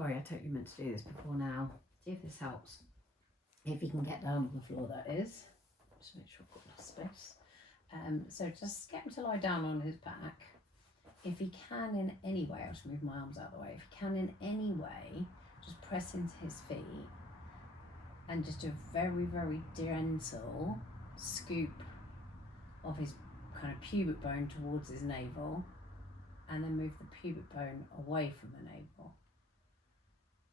Sorry, I totally meant to do this before now. See if this helps. If you can get down on the floor, that is. Just make sure I've got enough space. So just get him to lie down on his back. If he can in any way, I'll just move my arms out of the way. If he can in any way, just press into his feet and just do a very, very gentle scoop of his kind of pubic bone towards his navel, and then move the pubic bone away from the navel.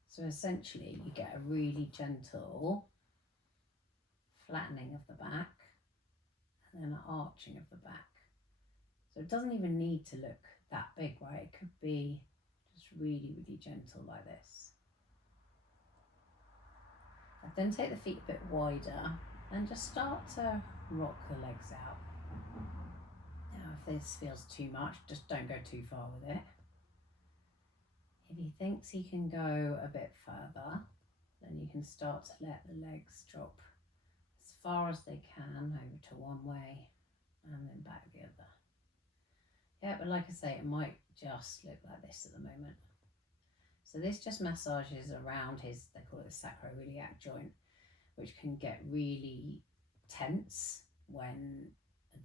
So essentially you get a really gentle flattening of the back and then an arching of the back. So it doesn't even need to look that big, right? It could be just really, really gentle like this. And then take the feet a bit wider and just start to rock the legs out. Now, if this feels too much, just don't go too far with it. If he thinks he can go a bit further, then you can start to let the legs drop as far as they can over to one way and then back the other. Yeah, but like I say, it might just look like this at the moment. So this just massages around his, they call it the sacroiliac joint, which can get really tense when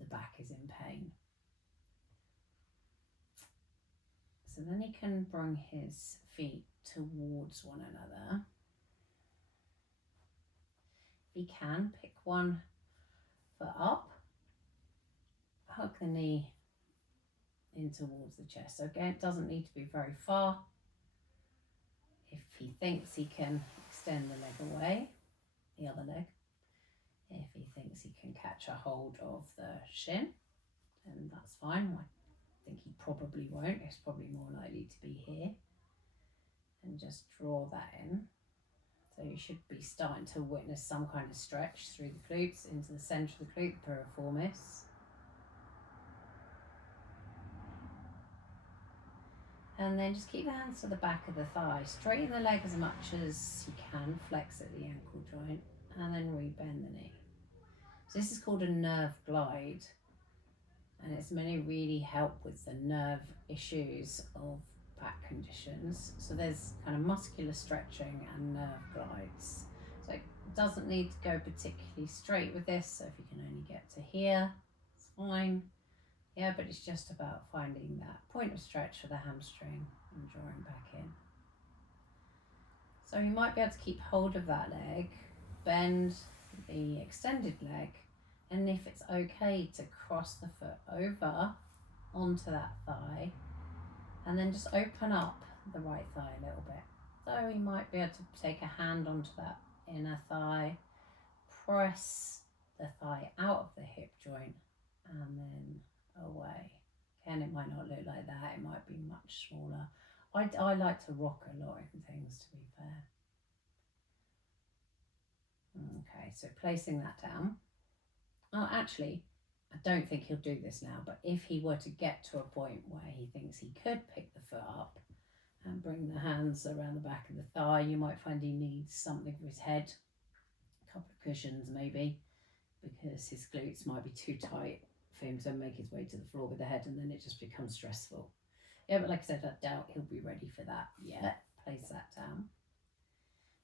the back is in pain. So then he can bring his feet towards one another. If he can, pick one foot up, hug the knee in towards the chest. So again, it doesn't need to be very far. If he thinks he can extend the leg away, the other leg, if he thinks he can catch a hold of the shin, then that's fine. I think he probably won't. It's probably more likely to be here. And just draw that in. So you should be starting to witness some kind of stretch through the glutes into the centre of the glute, the piriformis. And then just keep the hands to the back of the thigh. Straighten the leg as much as you can, flex at the ankle joint, and then rebend the knee. So this is called a nerve glide, and it's meant to really help with the nerve issues of back conditions. So there's kind of muscular stretching and nerve glides. So it doesn't need to go particularly straight with this. So if you can only get to here, it's fine. Yeah, but it's just about finding that point of stretch for the hamstring and drawing back in. So you might be able to keep hold of that leg, bend the extended leg, and if it's okay to cross the foot over onto that thigh, and then just open up the right thigh a little bit. So you might be able to take a hand onto that inner thigh, press the thigh out of the hip joint, and then away. Again, it might not look like that, it might be much smaller. I like to rock a lot in things, to be fair. Okay, so placing that down. Oh, actually, I don't think he'll do this now, but if he were to get to a point where he thinks he could pick the foot up and bring the hands around the back of the thigh, you might find he needs something for his head, a couple of cushions maybe, because his glutes might be too tight for him to make his way to the floor with the head, and then it just becomes stressful. Yeah, but like I said, I doubt he'll be ready for that yet. Place that down.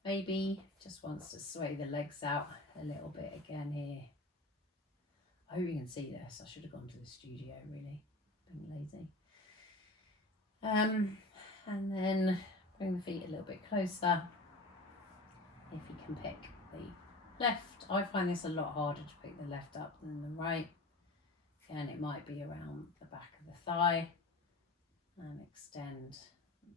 Maybe just wants to sway the legs out a little bit again here. I hope you can see this. I should have gone to the studio, really. Being lazy. And then bring the feet a little bit closer. If you can pick the left. I find this a lot harder to pick the left up than the right. Again, it might be around the back of the thigh. And extend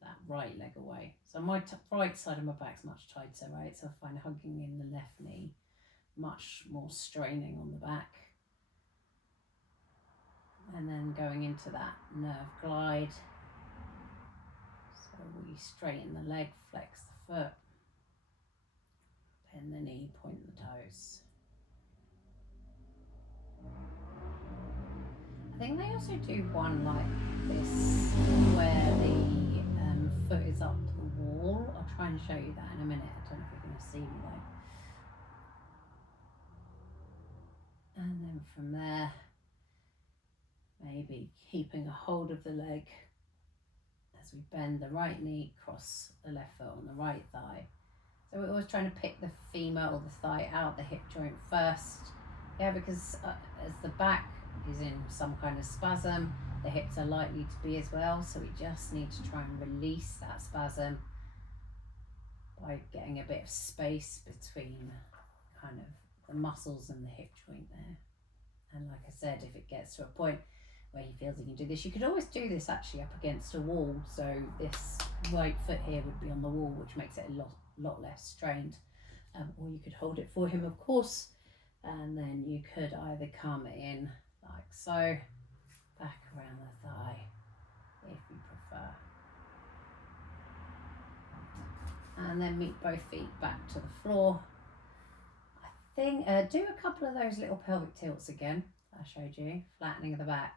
that right leg away. So my right side of my back's much tighter, right? So I find hugging in the left knee much more straining on the back. And then going into that nerve glide. So we straighten the leg, flex the foot, bend the knee, point the toes. I think they also do one like this where the foot is up the wall. I'll try and show you that in a minute. I don't know if you're going to see me though. And then from there, maybe keeping a hold of the leg as we bend the right knee, cross the left foot on the right thigh. So we're always trying to pick the femur or the thigh out the hip joint first. Yeah, because as the back is in some kind of spasm, the hips are likely to be as well. So we just need to try and release that spasm by getting a bit of space between kind of the muscles and the hip joint there. And like I said, if it gets to a point where he feels he can do this, you could always do this actually up against a wall. So this right foot here would be on the wall, which makes it a lot less strained. Or you could hold it for him, of course, and then you could either come in like so, back around the thigh, if you prefer. And then meet both feet back to the floor. I think do a couple of those little pelvic tilts again I showed you, flattening of the back,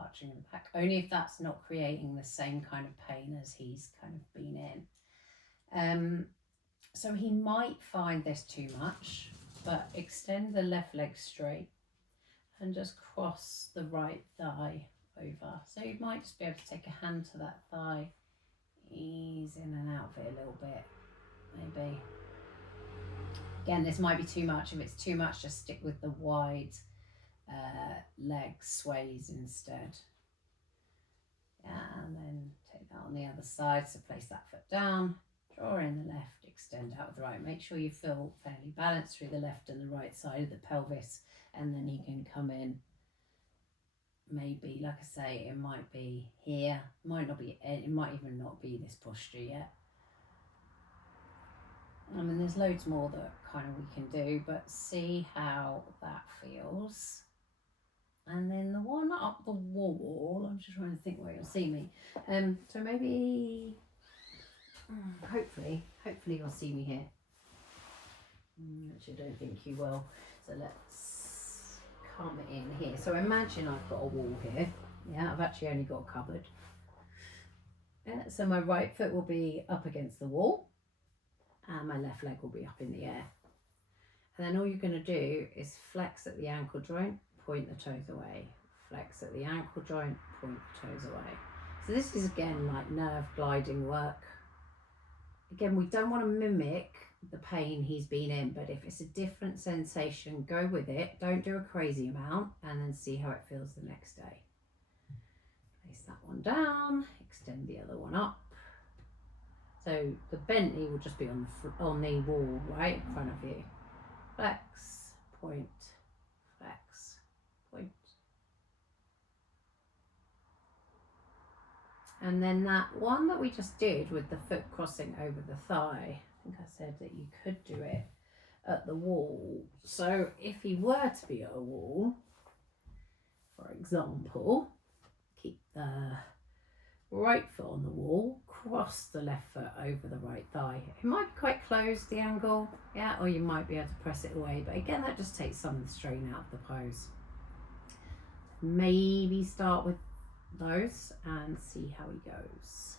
arching of the back, only if that's not creating the same kind of pain as he's kind of been in. So he might find this too much, but extend the left leg straight and just cross the right thigh over. So you might just be able to take a hand to that thigh, ease in and out of it a little bit, maybe. Again, this might be too much. If it's too much, just stick with the wide leg sways instead. Yeah, and then take that on the other side. So place that foot down, draw in the left, extend out with the right. Make sure you feel fairly balanced through the left and the right side of the pelvis, and then he can come in. Maybe, like I say, it might be here, might not be, it might even not be this posture yet. I mean, there's loads more that kind of we can do, but see how that feels. And then the one up the wall, I'm just trying to think where you'll see me. So maybe, hopefully you'll see me here. Actually, I don't think you will. So let's come in here. So imagine I've got a wall here. Yeah, I've actually only got a cupboard. Yeah, so my right foot will be up against the wall, and my left leg will be up in the air. And then all you're going to do is flex at the ankle joint, point the toes away. Flex at the ankle joint, point the toes away. So this is again like nerve gliding work. Again, we don't want to mimic the pain he's been in, but if it's a different sensation, go with it. Don't do a crazy amount, and then see how it feels the next day. Place that one down, extend the other one up. So the bent knee will just be on the wall right in front of you. Flex, point, flex, point. And then that one that we just did with the foot crossing over the thigh, I think I said that you could do it at the wall. So if he were to be at a wall, for example, keep the right foot on the wall, cross the left foot over the right thigh. It might be quite close, the angle, yeah, or you might be able to press it away, but again, that just takes some of the strain out of the pose. Maybe start with those and see how he goes.